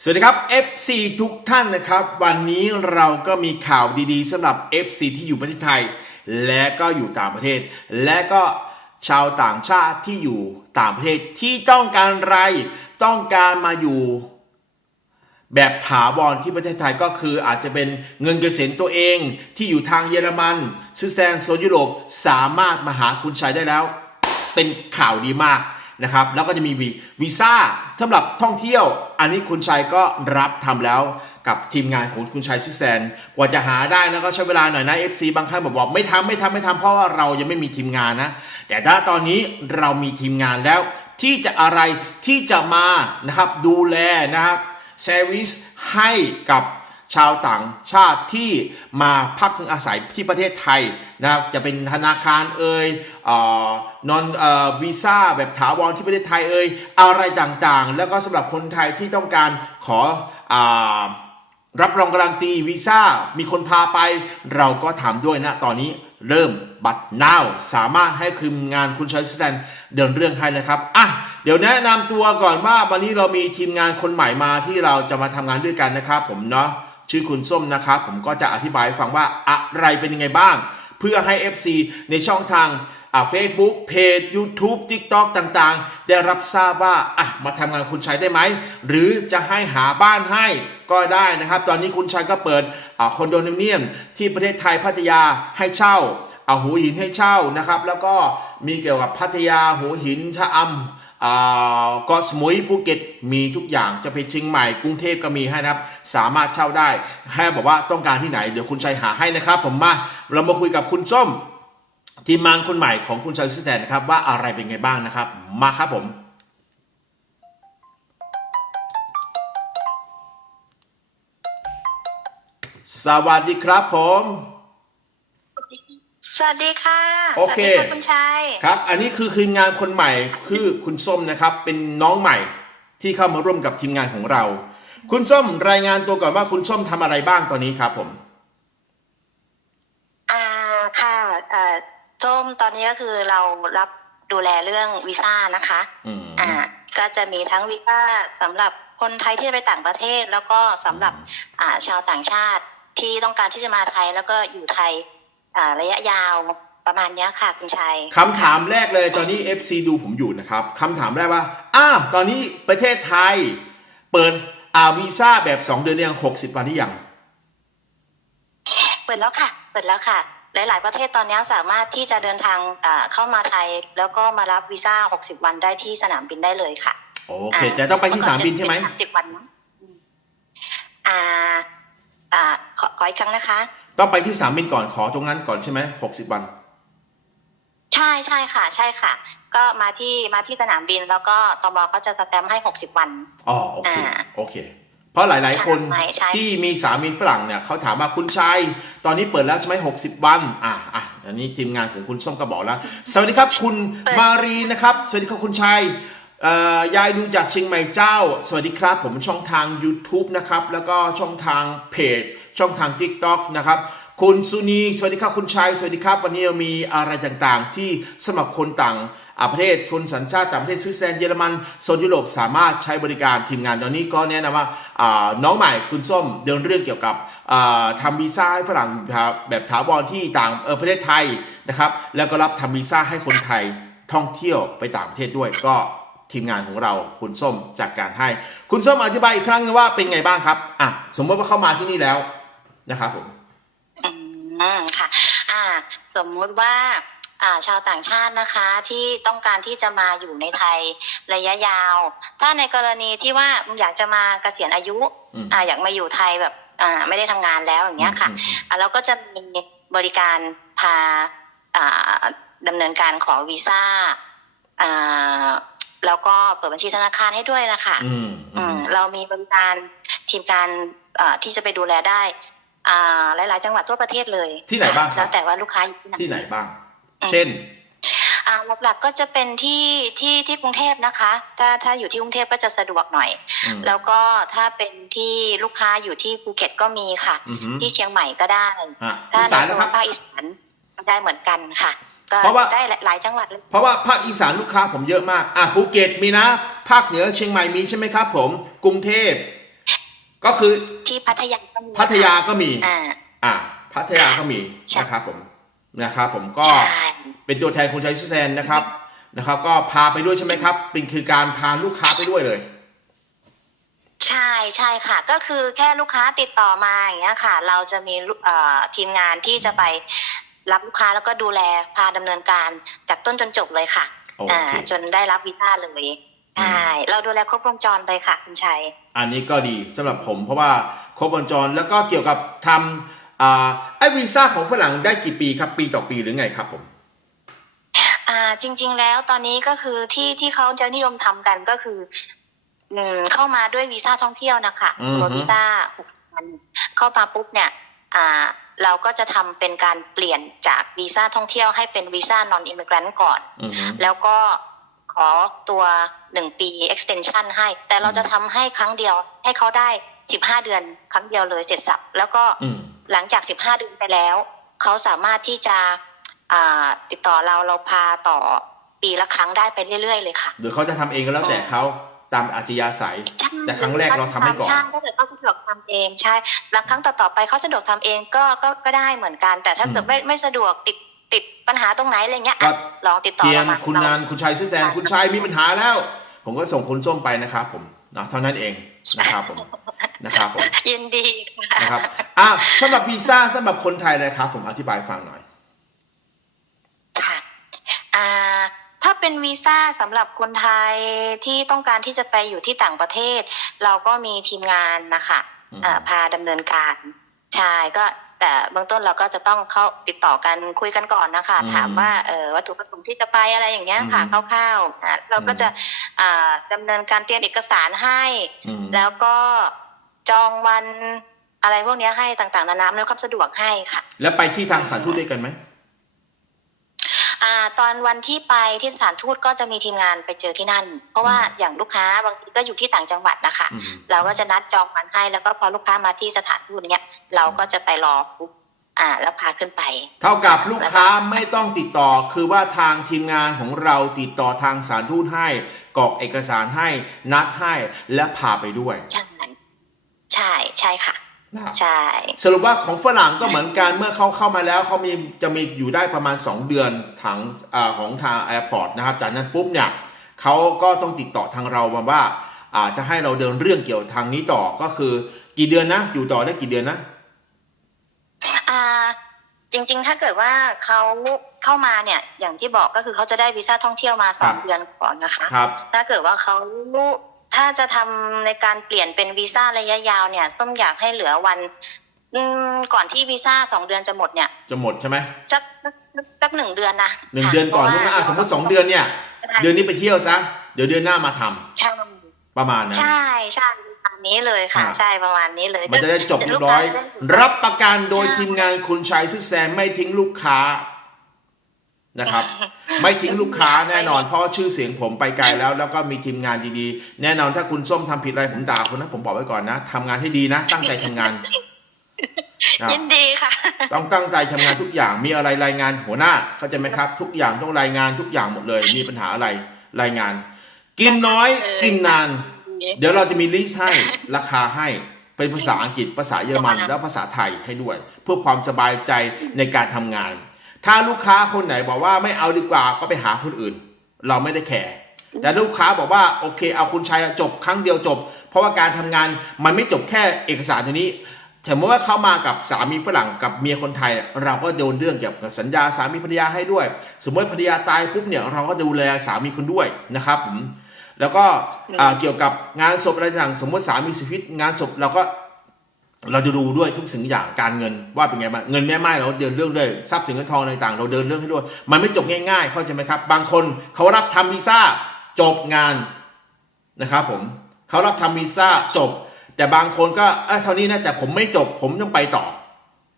สวัสดีครับ FC ทุกท่านนะครับ วันนี้เราก็มีข่าวดีๆสำหรับ FC ที่อยู่ประเทศไทย และก็อยู่ต่างประเทศ และก็ชาวต่างชาติที่อยู่ต่างประเทศที่ต้องการอะไรต้องการมาอยู่ แบบถาวรที่ประเทศไทยก็คืออาจจะเป็นเงินเกษียณตัวเองที่อยู่ทางเยอรมันสวิตเซอร์แลนด์โซนยุโรปสามารถมาหาคุณชัยได้แล้ว เป็นข่าวดีมากนะครับ แล้วก็จะมีวีซ่า สำหรับท่องเที่ยว อันนี้คุณชัยก็รับทำแล้วกับทีมงานของคุณชัยซิแซน กว่าจะหาได้นะก็ใช้เวลาหน่อยนะ FC บางท่านบอกว่าไม่ทำไม่ทำไม่ทำเพราะว่าเรายังไม่มีทีมงานนะ แต่ถ้าตอนนี้เรามีทีมงานแล้วที่จะอะไรที่จะมานะครับดูแลนะครับเซอร์วิสให้กับ ชาวต่างชาติที่มาพักพึ่งอาศัยที่ประเทศไทยนะครับจะเป็นธนาคารเอ่ยนอนวีซ่าแบบถาวรที่ประเทศไทยเอ่ยอะไรต่างๆ แล้วก็สำหรับคนไทยที่ต้องการขออรับรองการันตีวีซ่ามีคนพาไป เราก็ทำด้วยนะตอนนี้เริ่มบัตร now สามารถให้คืมงานคุณชัยสแตนเดินเรื่องให้นะครับอะเดี๋ยวแนะนำตัวก่อนว่าวันนี้เรามีทีมงานคนใหม่มาที่เราจะมาทำงานด้วยกันนะครับผมเนาะ ชื่อคุณส้มนะครับผมก็จะอธิบายฟังว่าอะไรเป็นยังไงบ้าง เพื่อให้ FC ในช่องทางอ่า Facebook เพจ YouTube TikTok ต่างๆ ได้รับทราบว่าอะมาทำงานคุณชัยได้ไหม หรือจะให้หาบ้านให้ก็ได้นะครับ ตอนนี้คุณชัยก็เปิดอคอนโดมิเนียม ที่ประเทศไทยพัทยาให้เช่าเอาหูหินให้เช่านะครับ แล้วก็มีเกี่ยวกับพัทยาหูหินชะอำอ่า เกาะสมุยภูเก็ตมีทุกอย่างจะไปเชียงใหม่กรุงเทพก็มีให้นะครับ สามารถเช่าได้แค่บอกว่าต้องการที่ไหน เดี๋ยวคุณชัยหาให้นะครับ ผมมาเรามาคุยกับคุณส้ม ทีมงานคนใหม่ของคุณชัยสแตนนะครับ ว่าอะไรเป็นไงบ้างนะครับ มาครับผมสวัสดีครับผม สวัสดีค่ะ โอเค สวัสดีค่ะคุณชัย ครับ อันนี้คือทีมงานคนใหม่คือคุณส้มนะครับ เป็นน้องใหม่ที่เข้ามาร่วมกับทีมงานของเรา คุณส้มรายงานตัวก่อนว่าคุณส้มทำอะไรบ้างตอนนี้ครับผม อ่า ค่ะเอ่อส้มตอนนี้ก็คือเรารับดูแลเรื่องวีซ่านะคะ อืม อ่า ก็จะมีทั้งวีซ่าสำหรับคนไทยที่จะไปต่างประเทศ แล้วก็สำหรับ อ่า ชาวต่างชาติที่ต้องการที่จะมาไทยแล้วก็อยู่ไทยอ่า ระยะยาวประมาณเนี้ยค่ะคุณชัยคำถามแรกเลยตอนนี้ FC ดูผมอยู่นะครับคำถามแรกว่าอ้าวตอนนี้ประเทศไทย เปิดอาวีซ่าแบบ 2 เดือนยัง60วันหรือยัง เปิดแล้วค่ะ เปิดแล้วค่ะ หลาย ๆ ประเทศตอนนี้สามารถที่จะเดินทางอ่าเข้ามาไทย แล้วก็มารับวีซ่า60วันได้ที่สนามบินได้เลยค่ะ โอเค แต่ต้องไปที่สนามบินใช่ไหมสามสิบวันนะอ่า อ่าขอขออีกครั้งนะคะ ต้องไปที่สนามบินก่อนขอตรงนั้นก่อนใช่ไหม60วัน ใช่ใช่ค่ะ ใช่ค่ะ ก็มาที่มาที่สนามบินแล้วก็ตมก็จะสแตมป์ให้60วัน อ๋อโอเคอ่าโอเค เพราะหลาย ๆ คนใช่ใช่ ที่มีสามีฝรั่งเนี่ยเขาถามว่าคุณชายตอนนี้เปิดแล้วใช่ไหมหกสิบวันอะอะอันนี้ทีมงานของคุณส้มก็บอกแล้ว สวัสดีครับคุณมารีนะครับ สวัสดีครับคุณชัยเอ่อ ยายดูจากเชียงใหม่เจ้า สวัสดีครับ ผมช่องทาง YouTube นะครับ แล้วก็ช่องทางเพจ ช่องทาง TikTok นะครับ คุณสุนี สวัสดีครับ คุณชัยสวัสดีครับ วันนี้เรามีอะไรต่างๆ ที่สำหรับคนต่างอาประเทศคนสัญชาติต่างประเทศสวิตเซอร์แลนด์เยอรมันโซนยุโรปสามารถใช้บริการทีมงานตอนนี้ก็แนะนำว่าน้องใหม่คุณส้มเดินเรื่องเกี่ยวกับอ่าทำวีซ่าให้ฝรั่งแบบถาวรที่ต่างออประเทศไทยนะครับแล้วก็รับทำวีซ่าให้คนไทยท่องเที่ยวไปต่างประเทศด้วยก็ ทีมงานของเราคุณส้มจัดการให้ คุณส้มอธิบายอีกครั้งนึงว่าเป็นไงบ้างครับอะสมมติว่าเข้ามาที่นี่แล้วนะครับผมอืมค่ะอ่าสมมุติว่าอ่าชาวต่างชาตินะคะที่ต้องการที่จะมาอยู่ในไทยระยะยาว ถ้าในกรณีที่ว่าอยากจะมาเกษียณอายุอืมอ่าอยากมาอยู่ไทยแบบอ่าไม่ได้ทำงานแล้วอย่างเงี้ยค่ะอืมอืมอะเราก็จะมีบริการพาอ่าดำเนินการขอวีซ่าอ่า แล้วก็เปิดบัญชีธนาคารให้ด้วยนะคะอืมอือืมมเรามีบริการทีมการอ่าที่จะไปดูแลได้อ่าหลาย ๆ จังหวัดทั่วประเทศเลยที่ไหนบ้างคแล้รับวแต่ว่าลูกค้าอยู่ที่ไหนที่ไหนบ้างอืมเช่นอ่าหลักๆก็จะเป็นที่ที่ที่กรุงเทพนะคะ ถ้าถ้าอยู่ที่กรุงเทพก็จะสะดวกหน่อยอืมแล้วก็ถ้าเป็นที่ลูกค้าอยู่ที่ภูเก็ตก็มีค่ะอือหือที่เชียงใหม่ก็ได้อะถ้าอีในสานโซนะคนรับภาคอีสานก็ได้เหมือนกันค่ะ ก็เพราะว่า ได้หลายจังหวัดเลยเพราะว่าภาคอีสานลูกค้าผมเยอะมาก อะภูเก็ตมีนะ ภาคเหนือเชียงใหม่มีใช่ไหมครับผม กรุงเทพ ก็คือที่พัทยาก็มีพัทยาก็มี อ่า อ่าพัทยาก็มีใช่ นะครับผมนะครับผมก็ใช่เป็นตัวแทนคุณชัยสุแซนนะครับนะครับ ก็พาไปด้วยใช่ไหมครับ เป็นคือการพาลูกค้าไปด้วยเลย ใช่ใช่ค่ะ ก็คือแค่ลูกค้าติดต่อมาอย่างเงี้ยค่ะ เราจะมีลูกเอ่อทีมงานที่จะไป รับลูกค้าแล้วก็ดูแลพาดำเนินการจากต้นจนจบเลยค่ะโออ่าเคจนได้รับวีซ่าเลยใช่เราดูแลครบวงจรเลยค่ะคุณชัย อันนี้ก็ดีสำหรับผมเพราะว่าครบวงจรแล้วก็เกี่ยวกับทำอ่าไอ้วีซ่าของฝรั่งได้กี่ปีครับ ปีต่อปีหรือไงครับผมอ่าจริง ๆ แล้วตอนนี้ก็คือที่ที่เขาจะนิยมทำกันก็คืออืมเข้ามาด้วยวีซ่าท่องเที่ยวนะคะอือฮึตัววีซ่าหกวันเข้ามาปุ๊บเนี่ย อ่า เราก็จะทำเป็นการเปลี่ยนจากวีซ่าท่องเที่ยวให้เป็นวีซ่านอนอิม i เกรนก่อนอือฮึแล้วก็ขอตัวหนึ่งปี extension ให้ แต่เราจะทำให้ครั้งเดียวให้เขาได้สิบห้าเดือน ครั้งเดียวเลยเสร็จสับ แล้วก็อืมหลังจากสิบห้าเดือนไปแล้ว เขาสามารถที่จะอ่าติดต่อเราเราพาต่อปีละครั้งได้ไปเรื่อยๆเลยค่ะหรือเขาจะทำเองก็แล้วแต่เขา ตามอัธยาศัย แต่ครั้งแรกเราทำให้ก่อนใช่ถ้าเกิดเขาสะดวกทำเองใช่หลังครั้งต่อๆไปเขาสะดวกทำเองก็ก็ก็ได้เหมือนกัน แต่ถ้าเกิดอืมไม่ไม่สะดวกติดติดปัญหาตรงไหนอะไรเงี้ยก็อะลองติดต่อเทียนเรามาคุณเรานานคุณชัยซื้อแซนคุณชัยมีปัญหาแล้ว ผมก็ส่งคุณส้มไปนะครับผมนะเท่านั้นเองนะครับผมนะครับผมยินดีค่ะนะครับอะสำหรับวีซ่าสำหรับคนไทยนะครับ ผมอธิบายฟังหน่อยค่ะอ่า ถ้าเป็นวีซ่าสำหรับคนไทยที่ต้องการที่จะไปอยู่ที่ต่างประเทศ เราก็มีทีมงานนะคะอืมอ่าพาดำเนินการใช่ก็แต่เบื้องต้นเราก็จะต้องเข้าติดต่อกันคุยกันก่อนนะคะอืมถามว่าเออวัตถุประสงค์ที่จะไปอะไรอย่างเงี้ยค่ะอืมคร่าวๆอะเราก็จะอ่าดำเนินการเตรียมเอกสารให้อืมแล้วก็จองวันอะไรพวกเนี้ยให้ต่างๆ นานาในความสะดวกให้ค่ะ แล้วไปที่ทางสถารทูตด้วยกันไหม อ่าตอนวันที่ไปที่สถานทูตก็จะมีทีมงานไปเจอที่นั่น เพราะว่าอย่างลูกค้าบางทีก็อยู่ที่ต่างจังหวัดนะคะอืมเราก็จะนัดจองวันให้แล้วก็พอลูกค้ามาที่สถานทูตเนี้ยเราก็จะไปรอปุ๊บอ่าแล้วพาขึ้นไป เท่ากับลูกค้าไม่ต้องติดต่อคือว่าทางทีมงานของเราติดต่อทางสถารทูตให้กรอกเอกสารให้นัดให้และพาไปด้วยใช่ใช่ใช่ค่ะนะครับ ใช่ สรุปว่าของฝรั่งก็เหมือนกันเมื่อเขาเข้ามาแล้วเขามีจะมีอยู่ได้ประมาณ 2 เดือนถังอาของทางแอร์พอร์ตนะครับจากนั้นปุ๊บเนี่ยเขาก็ต้องติดต่อทางเรามาว่าอาจะให้เราเดินเรื่องเกี่ยวทางนี้ต่อก็คือ กี่เดือนนะ อยู่ต่อได้กี่เดือนนะอ่าจริง ๆ ถ้าเกิดว่าเขาเข้ามาเนี่ย อย่างที่บอกก็คือเขาจะได้วีซ่าท่องเที่ยวมาสองครับเดือนก่อนนะคะ ครับ ถ้าเกิดว่าเขา ถ้าจะทำในการเปลี่ยนเป็นวีซ่าระยะยาวเนี่ยส้มอยากให้เหลือวันอืมก่อนที่วีซ่าสองเดือนจะหมดเนี่ยจะหมดใช่ไหมสักสักสักสักหนึ่งเดือนนะหนึ่งค่ะเดือนก่อนพลูราะกนะว่าอะสมมติสองเดือนเนี่ย เดือนนี้ไปเที่ยวซะเดี๋ยวเดือนหน้ามาทำใช่ประมาณนั้นใช่ใช่ประมาณนี้เลยค่ะอ่าใช่ประมาณนี้เลย มันจะได้จบเรียบร้อยลูกค้าจะได้รับประกันโดยใช่ทีมงานคุณชัยซึ่งแซมไม่ทิ้งลูกค้า นะครับ ไม่ทิ้งลูกค้าแน่นอน เพราะชื่อเสียงผมไปไกลแล้ว แล้วก็มีทีมงานดีๆ แน่นอนถ้าคุณส้มทำผิดอะไรผมด่าคุณนะผมบอกไว้ก่อนนะทำงานให้ดีนะ ตั้งใจทำงานนะครับยินดีค่ะ ต้องตั้งใจทำงานทุกอย่างมีอะไรรายงานหัวหน้าเข้าใจไหมครับ ทุกอย่างต้องรายงานทุกอย่างหมดเลย มีปัญหาอะไรรายงาน กินน้อยเออกินนาน เดี๋ยวเราจะมีลิสต์ให้ราคาให้เป็นภาษาอังกฤษภาษาเยอรมันค่ะแล้วภาษาไทยให้ด้วย เพื่อความสบายใจในการทำงาน ถ้าลูกค้าคนไหนบอกว่าไม่เอาดีกว่าก็ไปหาคนอื่น เราไม่ได้แคร์แต่ลูกค้าบอกว่าโอเค เอาคุณชัยจบครั้งเดียวจบ เพราะว่าการทำงานมันไม่จบแค่เอกสารเท่านี้สมมติว่าเขามากับสามีฝรั่งกับเมียคนไทย เราก็โดนเรื่องเกี่ยวกับสัญญาสามีภรรยาให้ด้วย สมมติภรรยาตายปุ๊บเนี่ยเราก็ดูแลสามีคุณด้วยนะครับผมแล้วก็เกี่ยวกับงานศพอะไรต่างสมมติสามีเสียชีวิตงานศพเราก็ เราจะดูด้วยทุกสิ่งอย่างการเงินว่าเป็นไงบ้างเงินแม่ไม้เราเดินเรื่องด้วยทรัพย์สินเงินทองต่างๆ เราเดินเรื่องให้ด้วย มันไม่จบง่ายๆเข้าใจไหมครับ บางคนเขารับทำวีซ่าจบงานนะครับผมเขารับทำวีซ่าจบ แต่บางคนก็เอ้ยเท่านี้นะแต่ผมไม่จบ ผมต้องไปต่อ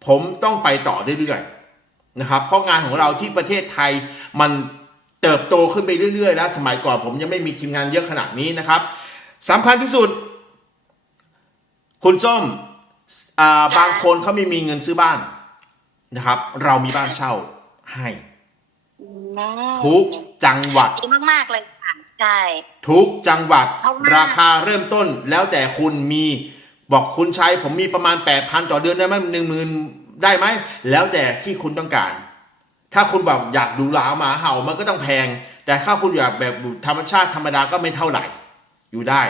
ผมต้องไปต่อเรื่อยๆนะครับ เพราะงานของเราที่ประเทศไทยมันเติบโตขึ้นไปเรื่อยๆ แล้ว สมัยก่อนผมยังไม่มีทีมงานเยอะขนาดนี้นะครับสำคัญที่สุด คุณส้ม บางคนเขาไม่มีเงินซื้อบ้านนะครับ เรามีบ้านเช่าให้อืมทุกจังหวัดดีมากๆเลยค่ะใช่ทุกจังหวัดเพราะว่าราคาเริ่มต้นแล้วแต่คุณมีบอกคุณชัยผมมีประมาณ8,000ต่อเดือนได้ไหมหนึ่งหมื่นได้ไหม แล้วแต่ที่คุณต้องการ ถ้าคุณแบบอยากดูหลาหมาเห่ามันก็ต้องแพง แต่ถ้าคุณอยากแบบธรรมชาติธรรมดาก็ไม่เท่าไหร่ อยู่ได้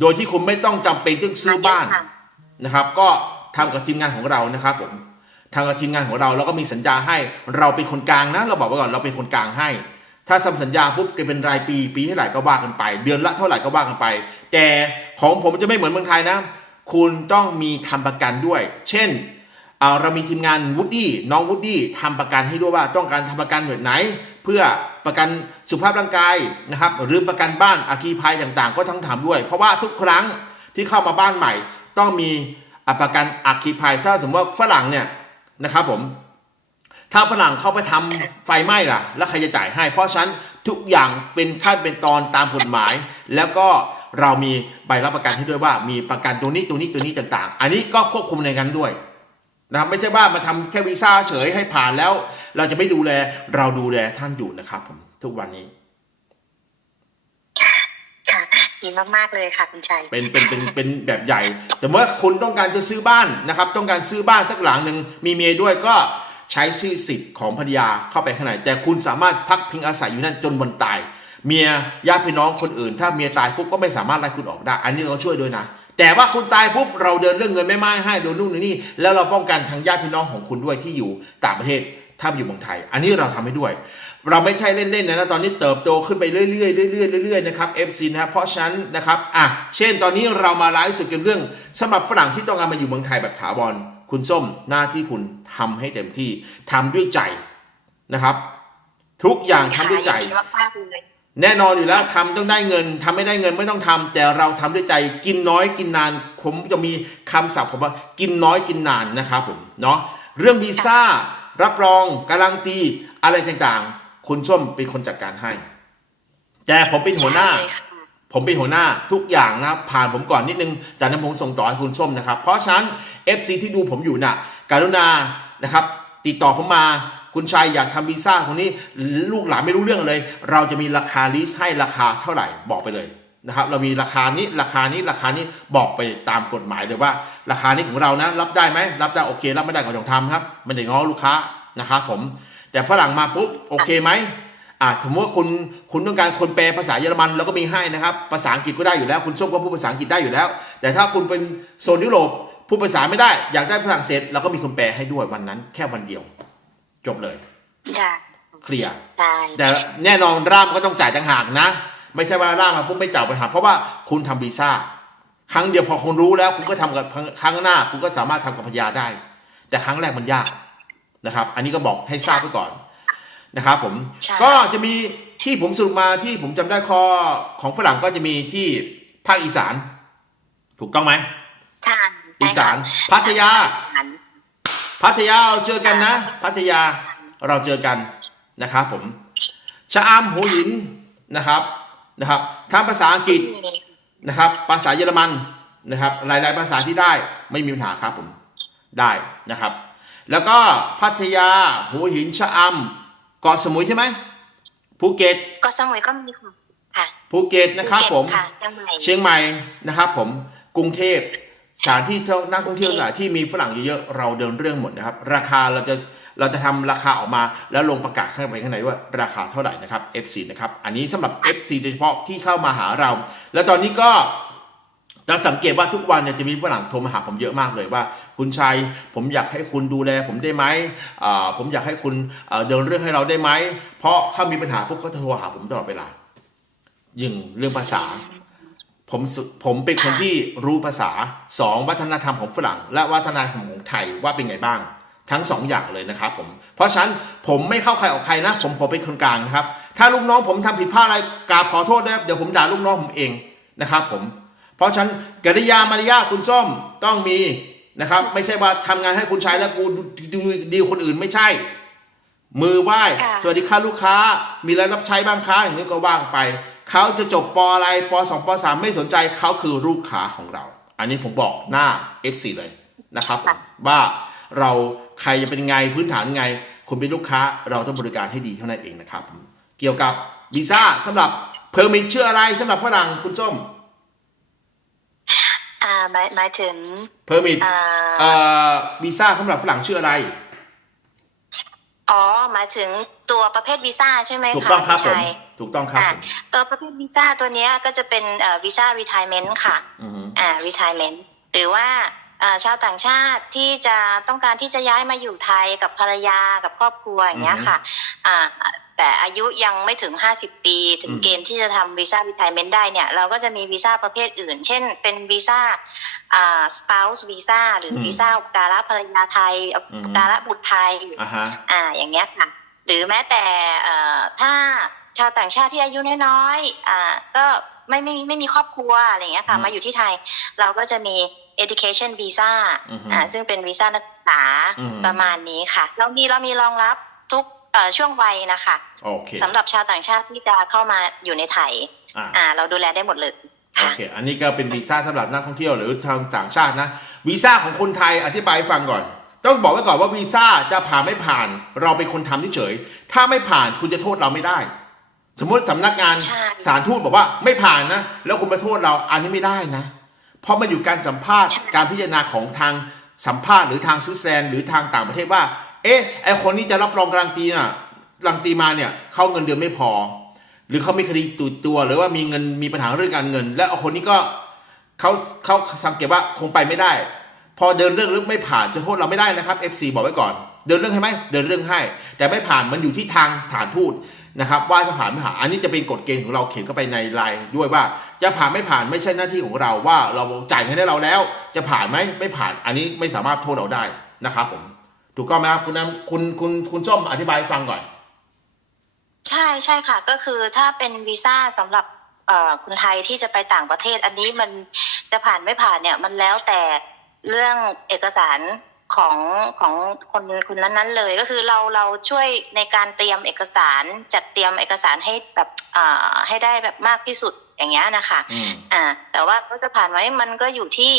โดยที่คุณไม่ต้องจำเป็นต้องซื้อบ้านนะครับ ก็ทำกับทีมงานของเรานะครับผมทางกับทีมงานของเราเราก็มีสัญญาให้เราเป็นคนกลางนะ เราบอกไว้ก่อนเราเป็นคนกลางให้ ถ้าทำสัญญาปุ๊บจะเป็นรายปีปีเท่าไหร่ก็ว่ากันไป เดือนละเท่าไหร่ก็ว่ากันไป แต่ของผมจะไม่เหมือนเมืองไทยนะ คุณต้องมีทำประกันด้วย เช่น เอ่อเรามีทีมงานวูดดี้น้องวูดดี้ทำประกันให้ด้วยว่าต้องการทำประกันแบบไหน เพื่อประกันสุขภาพร่างกายนะครับหรือประกันบ้านอาคีภัยต่างๆ ก็ต้องทำด้วย เพราะว่าทุกครั้งที่เข้ามาบ้านใหม่ ต้องมีประกันอัคคีภัยถ้าสมมติว่าฝรั่งเนี่ยนะครับผมถ้าฝรั่งเข้าไปทำไฟไหม้ล่ะ แล้วใครจะจ่ายให้ เพราะฉะนั้นทุกอย่างเป็นขั้นเป็นตอนตามกฎหมาย แล้วก็เรามีใบรับประกันให้ด้วยว่ามีประกันตัวนี้ตัวนี้ตัวนี้ต่างๆ อันนี้ก็ควบคุมในกันด้วย นะครับไม่ใช่ว่ามาทำแค่วีซ่าเฉยให้ผ่านแล้ว เราจะไม่ดูแลเราดูแลท่านอยู่นะครับผมทุกวันนี้ค่ะดีมากๆเลยค่ะคุณชัยเป็นเป็นเป็นเป็นแบบใหญ่ แต่เมื่อคุณต้องการจะซื้อบ้านนะครับ ต้องการซื้อบ้านสักหลังหนึ่งมีเมียด้วยก็ใช้ชื่อสิทธิ์ของภรรยาเข้าไปข้างในแต่คุณสามารถพักพิงอาศัยอยู่นั่นจนวันตาย เมียญาติพี่น้องคนอื่น ถ้าเมียตายปุ๊บก็ไม่สามารถไล่คุณออกได้ อันนี้เราช่วยด้วยนะ แต่ว่าคุณตายปุ๊บเราเดินเรื่องเงินไม่ไม้ให้โดนนู่นโดนนี่แล้วเราป้องกันทางญาติพี่น้องของคุณด้วยที่อยู่ต่างประเทศถ้าอยู่เมืองไทย อันนี้เราทำให้ด้วย เราไม่ใช่เล่นๆนะนะตอนนี้เติบโตขึ้นไปเรื่อยๆเรื่อยๆเรื่อยๆนะครับ FC นะครับเพราะฉะนั้นนะครับอะเช่นตอนนี้เรามาไลฟ์สุดกันเรื่องสำหรับฝรั่งที่ต้องการมาอยู่เมืองไทยแบบถาวรคุณส้มหน้าที่คุณทำให้เต็มที่ทำด้วยใจนะครับ ทุกอย่างทำด้วยใจ แน่นอนอยู่แล้วทำต้องได้เงินทำไม่ได้เงินไม่ต้องทำแต่เราทำด้วยใจกินน้อยกินนาน ผมจะมีคำศัพท์ผมว่ากินน้อยกินนานนะครับผมเนาะเรื่องวีซ่ารับรองการันตีอะไรต่างๆ คุณส้มเป็นคนจัดการให้ แต่ผมเป็นหัวหน้า ผมเป็นหัวหน้าทุกอย่างนะผ่านผมก่อนนิดนึงจากนั้นผมส่งต่อให้คุณส้มนะครับ เพราะฉะนั้น FC ที่ดูผมอยู่น่ะการุณานะครับ ติดต่อผมมา คุณชัยอยากทำวีซ่าคนนี้ลูกหลานไม่รู้เรื่องเลย เราจะมีราคาลิสต์ให้ราคาเท่าไหร่บอกไปเลยนะครับเรามีราคานี้ราคานี้ราคานี้บอกไปตามกฎหมายเลยว่า ราคานี้ของเรานะ รับได้ไหมรับได้โอเค รับไม่ได้ก็ต้องทำครับไม่ได้ง้อลูกค้านะครับผม แต่ฝรั่งมาปุ๊บโอเคไหมอ่าสมมติว่าคุณคุณต้องการคนแปลภาษาเยอรมันเราก็มีให้นะครับภาษาอังกฤษก็ได้อยู่แล้ว คุณส้มก็พูดภาษาอังกฤษได้อยู่แล้ว แต่ถ้าคุณเป็นโซนยุโรปพูดภาษาไม่ได้ อยากได้ฝรั่งเศสเราก็มีคนแปลให้ด้วยวันนั้น แค่วันเดียว จบเลยได้เคลียร์ได้แต่แน่นอนร่ามก็ต้องจ่ายต่างหากนะ ไม่ใช่ว่าร่ามมาปุ๊บไม่จ่ายปัญหากเพราะว่าคุณทำวีซ่า ครั้งเดียวพอคุณรู้แล้ว คุณก็ทำกับครั้งหน้า คุณก็สามารถทำกับพยาได้ แต่ครั้งแรกมันยากนะครับ อันนี้ก็บอกให้ทราบไว้ก่อนนะครับผมใช่ก็จะมีที่ผมสรุปมาที่ผมจำได้ข้อของฝรั่งก็จะมีที่ภาคอีสาน ถูกต้องไหมใช่อีสานพัทยาอีสาน พัทยาเราเจอกันนะ พัทยาเราเจอกันนะครับผมชะอำหัวหินนะครับนะครับทางภาษาอังกฤษนะครับ ภาษาเยอรมันนะครับหลายๆภาษาที่ได้ไม่มีปัญหาครับผมได้นะครับ แล้วก็พัทยาหัวหินชะอำเกาะสมุยใช่ไหมภูเก็ตเก็สมุยก็มีค่ะค่ะภูเก็ตนะครับผมค่ะเชียงใหม่เชียงใหม่นะครับ ผมกรุงเทพ สถานที่เที่ยวนักท่องเที่ยวหลายที่มีฝรั่งเยอะๆเราเดินเรื่องหมดนะครับ ราคาเราจะเราจะทำราคาออกมาแล้วลงประกาศข้างไปข้างในว่าราคาเท่าไหร่นะครับ F4 นะครับอันนี้สำหรับ F4 โดยเฉพาะที่เข้ามาหาเรา แล้วตอนนี้ก็จะสังเกตว่าทุกวันเนี่ยจะมีฝรั่งโทรมาหาผมเยอะมากเลยว่า คุณชัยผมอยากให้คุณดูแล ผมได้ไหมอ่าผมอยากให้คุณเอ่อเดินเรื่องให้เราได้ไหมเพราะถ้ามีปัญหาปุ๊บเขาจะโทรหาผมตลอดเวลายิงเรื่องภาษา ผมสุผมเป็นคนที่รู้ภาษาสองวัฒนธรรมของฝรั่ง และวัฒนธรรมของไทยว่าเป็นไงบ้าง ทั้งสองอย่างเลยนะครับผมเพราะฉะนั้นผมไม่เข้าใครออกใครนะ ผมผมเป็นคนกลางนะครับ ถ้าลูกน้องผมทำผิดพลาดอะไรกราบขอโทษนะครับเดี๋ยวผมด่าลูกน้องผมเองนะครับผมเพราะฉะนั้นกริยามารยาทคุณส้มต้องมีนะครับไม่ใช่ว่าทำงานให้คุณชายแล้วกูดูดูดีลคนอื่นไม่ใช่ มือไหว้ค่ะสวัสดีค่ะลูกค้า มีอะไรรับใช้บ้างคะอย่างนี้ก็ว่างไป เขาจะจบปออะไรปสองปสามไม่สนใจเขาคือลูกค้าของเรา อันนี้ผมบอกหน้า F4 เลยนะครับผมว่าเราใครจะเป็นไงพื้นฐานไงคุณเป็นลูกค้าเราต้องบริการให้ดีเท่านั้นเองนะครับผมเกี่ยวกับวีซ่าสำหรับเพอร์มิทชื่ออะไรสำหรับฝรั่งคุณส้มอ่าหมายหมายถึงเพอร์มิทอ่าเอ่อวีซ่าสำหรับฝรั่งชื่ออะไร อ๋อหมายถึงตัวประเภทวีซ่าใช่ไหมคะถูกต้องครับณผมชัยถูกต้องครับอ่าผมตัวประเภทวีซ่าตัวเนี้ยก็จะเป็นเอ่อวีซ่า retirement ค่ะอือฮึอ่า retirement หรือว่าอ่าชาวต่างชาติที่จะต้องการที่จะย้ายมาอยู่ไทยกับภรรยากับครอบครัวอย่างเงี้ยค่ะอ่า แต่อายุยังไม่ถึง50ปี ถึงเกณฑ์ที่จะทำวีซ่า retirement ได้เนี่ย เราก็จะมีวีซ่าประเภทอื่น เช่น เป็นวีซ่าอ่า spouse visa หรือวีซ่าอุปการะภรรยาไทยอุปการะบุตรไทยอ่าฮะอ่าอย่างเงี้ยค่ะ หรือแม้แต่เอ่อถ้าชาวต่างชาติที่อายุน้อยๆอ่าก็ไม่ไม่ไม่มีครอบครัวอะไรอย่างเงี้ยค่ะอืมมาอยู่ที่ไทย เราก็จะมี education visa อือฮึอ่าซึ่งเป็นวีซ่านักศึกษาอืมประมาณนี้ค่ะ เรามีเรามีรองรับทุกเอ่อ ช่วงวัยนะคะโอเคสำหรับชาวต่างชาติที่จะเข้ามาอยู่ในไทยอ่าอ่าเราดูแลได้หมดเลยโอค่ะเค อันนี้ก็เป็นวีซ่าสำหรับนักท่องเที่ยวหรือทางต่างชาตินะวีซ่าของคนไทยอธิบายให้ฟังก่อน ต้องบอกไว้ก่อนว่าวีซ่าจะผ่านไม่ผ่าน เราเป็นคนทำเฉยๆถ้าไม่ผ่านคุณจะโทษเราไม่ได้ สมมติสำนักงานใช่สารทูตบอกว่าไม่ผ่านนะแล้วคุณมาโทษเราอันนี้ไม่ได้นะเพราะมันอยู่การสัมภาษณ์การพิจารณาของทางสัมภาษณ์หรือทางสวิตเซอร์แลนด์หรือทางต่างประเทศว่า เอ๊ะไอคนนี้จะรับรองการันตีน่ะการันตีมาเนี่ยเขาเงินเดือนไม่พอ หรือเขาไมีคดีตุดตัว หรือว่ามีเงินมีปัญหาเรื่องการเงิน และคนนี้ก็เขาเขาสังเกตว่าคงไปไม่ได้ พอเดินเรื่องเรื่องไม่ผ่านจะโทษเราไม่ได้นะครับ FC บอกไว้ก่อน เดินเรื่องให้ไหมเดินเรื่องให้ แต่ไม่ผ่านมันอยู่ที่ทางสถานทูตนะครับว่าจะผ่านไม่ผ่านอันนี้จะเป็นกฎเกณฑ์ของเราเขียนเข้าไปในไลน์ด้วยว่าจะผ่านไม่ผ่านไม่ใช่หน้าที่ของเราว่าเราจ่ายเงินให้เราแล้ว จะผ่านไหมไม่ผ่านอันนี้ไม่สามารถโทษเราได้นะครับผม ถูกต้องไหมครับคุณน้ำคุณคุณคุณส้มอธิบายให้ฟังก่อน ใช่ใช่ค่ะ ก็คือถ้าเป็นวีซ่าสำหรับเอ่อคนไทยที่จะไปต่างประเทศ อันนี้มันจะผ่านไม่ผ่านเนี่ย มันแล้วแต่เรื่องเอกสารของของคนคนนั้นๆเลย ก็คือเราเราช่วยในการเตรียมเอกสารจัดเตรียมเอกสารให้แบบอ่าให้ได้แบบมากที่สุดอย่างเงี้ยนะคะอืมอ่าแต่ว่าก็จะผ่านไหมมันก็อยู่ที่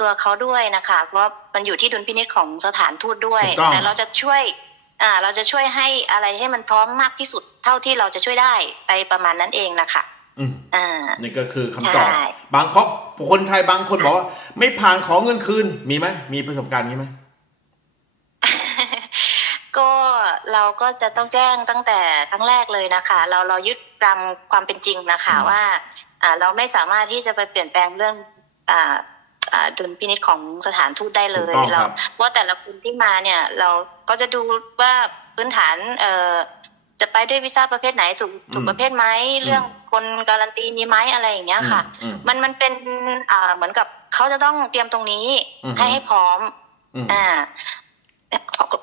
ตัวเขาด้วยนะคะ เพราะมันอยู่ที่ดุลพินิจของสถานทูตด้วย ถูกต้อง แต่เราจะช่วยอ่าเราจะช่วยให้อะไรให้มันพร้อมมากที่สุดเท่าที่เราจะช่วยได้ไปประมาณนั้นเองนะคะอืมอ่า นี่ก็คือคำตอบ ใช่ บางเพราะคนไทยบางคนบอกว่าไม่ผ่านขอเงินคืนมีไหมมีประสบการณ์นี้ไหม ก็เราก็จะต้องแจ้งตั้งแต่ครั้งแรกเลยนะคะ เราเรายึดตามความเป็นจริงนะคะอืม ว่าอ่า เราไม่สามารถที่จะไปเปลี่ยนแปลงเรื่องอ่าอ่า ดุลพินิจของสถานทูตได้เลถูกยต้องเราครับว่าแต่ละคนที่มาเนี่ยเราก็จะดูว่าพื้นฐานเอ่อจะไปด้วยวีซ่าประเภทไหนถูกถูกประเภทไหมเรื่องคนการันตีมีไหมอะไรอย่างเงี้ยค่ะอืมมันมันเป็นอ่าเหมือนกับเขาจะต้องเตรียมตรงนี้อือฮึให้ให้พร้อมอืมอ่า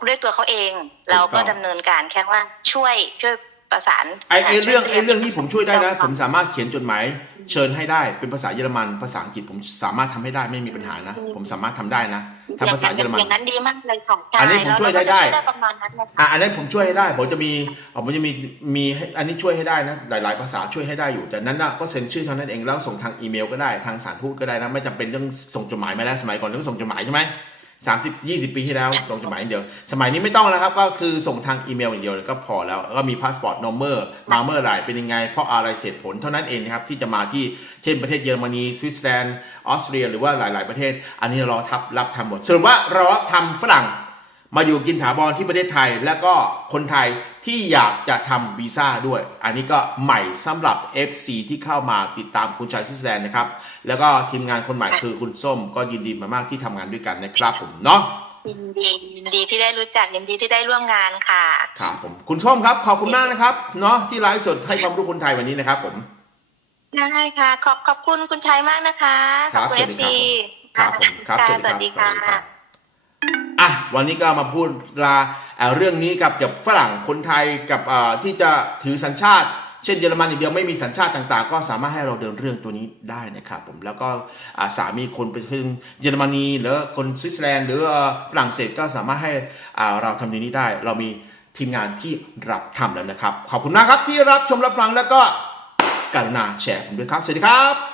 ด้วยตัวเขาเองถูกต้องเราก็ดำเนินการแค่ว่าช่วยช่วย ประสานไอไอช่วยเรื่องตไอเรื่องนี้ผมช่วยได้นะเตรีผมสามารถเขียนจดหมายเชิญให้ได้เป็นภาษาเยอรมันภาษาอังกฤษผมสามารถทำให้ได้ไม่มีปัญหานะ ผมสามารถทำได้นะทำภาษาเยอรมันอย่างนั้นดีมากเลยค่ะใช่อันนี้ผมช่วยได้เราก็จะได้ช่วยได้ประมาณนั้นนะคะอะอันนั้นผมช่วยให้ได้ ผมจะมีอ๋อผมจะมีมีให้อันนี้ช่วยให้ได้นะ หลาย ๆ ภาษาช่วยให้ได้อยู่แต่นั้นนะก็เซ็นชื่อเท่านั้นเองแล้วส่งทางอีเมลก็ได้ทางสารทูตก็ได้นะไม่จำเป็นต้องส่งจดหมายมาแล้วสมัยก่อนต้องส่งจดหมายใช่ไหม สามสิบยี่สิบปีที่แล้วส่งจดหมายอย่างเดียว สมัยนี้ไม่ต้องแล้วครับ ก็คือส่งทางอีเมลอย่างเดียวก็พอแล้ว ก็มีพาสปอร์ตนมเมอร์มาเมื่อไหร่เป็นยังไง เพราะอะไรเหตุผลเท่านั้นเองนะครับ ที่จะมาที่เช่นประเทศเยอรมนีสวิตเซอร์แลนด์ออสเตรียหรือว่าหลาย ๆ ประเทศ อันนี้รอทับรับทำหมดสรุปว่ารอทำฝรั่ง มาอยู่กินถาวรที่ประเทศไทย แล้วก็คนไทยที่อยากจะทำวีซ่าด้วย อันนี้ก็ใหม่สำหรับ FC ที่เข้ามาติดตามคุณชายซิสแลนด์นะครับ แล้วก็ทีมงานคนใหม่คือคุณส้มก็ยินดีมากๆที่ทำงานด้วยกันนะครับผมเนาะยินดียินดีที่ได้รู้จักยินดีที่ได้ร่วมงานค่ะครับผมคุณส้มครับขอบคุณมากนะครับเนาะที่ไลฟ์สดให้ความรู้คนไทยวันนี้นะครับ ผมได้ค่ะ ขอบขอบคุณคุณชัยมากนะคะครัขอบบคุณสเอวัสฟดีซีครับผมครับผมครับสวัสดีค่ะรับอะ วันนี้ก็มาพูดลาเรื่องนี้กับกับฝรั่งคนไทยกับที่จะถือสัญชาติเช่นเยอรมันอย่างเดียวไม่มีสัญชาติต่างๆ ก็สามารถให้เราเดินเรื่องตัวนี้ได้นะครับผมแล้วก็สามีคนเป็นคนเยอรมนีหรือคนสวิตเซอร์แลนด์หรือฝรั่งเศสก็สามารถให้เราทำตรงนี้ได้ เรามีทีมงานที่รับทำแล้วนะครับ ขอบคุณมากครับที่รับชมรับฟังแล้วก็กรุณาแชร์ผมด้วยครับ สวัสดีครับ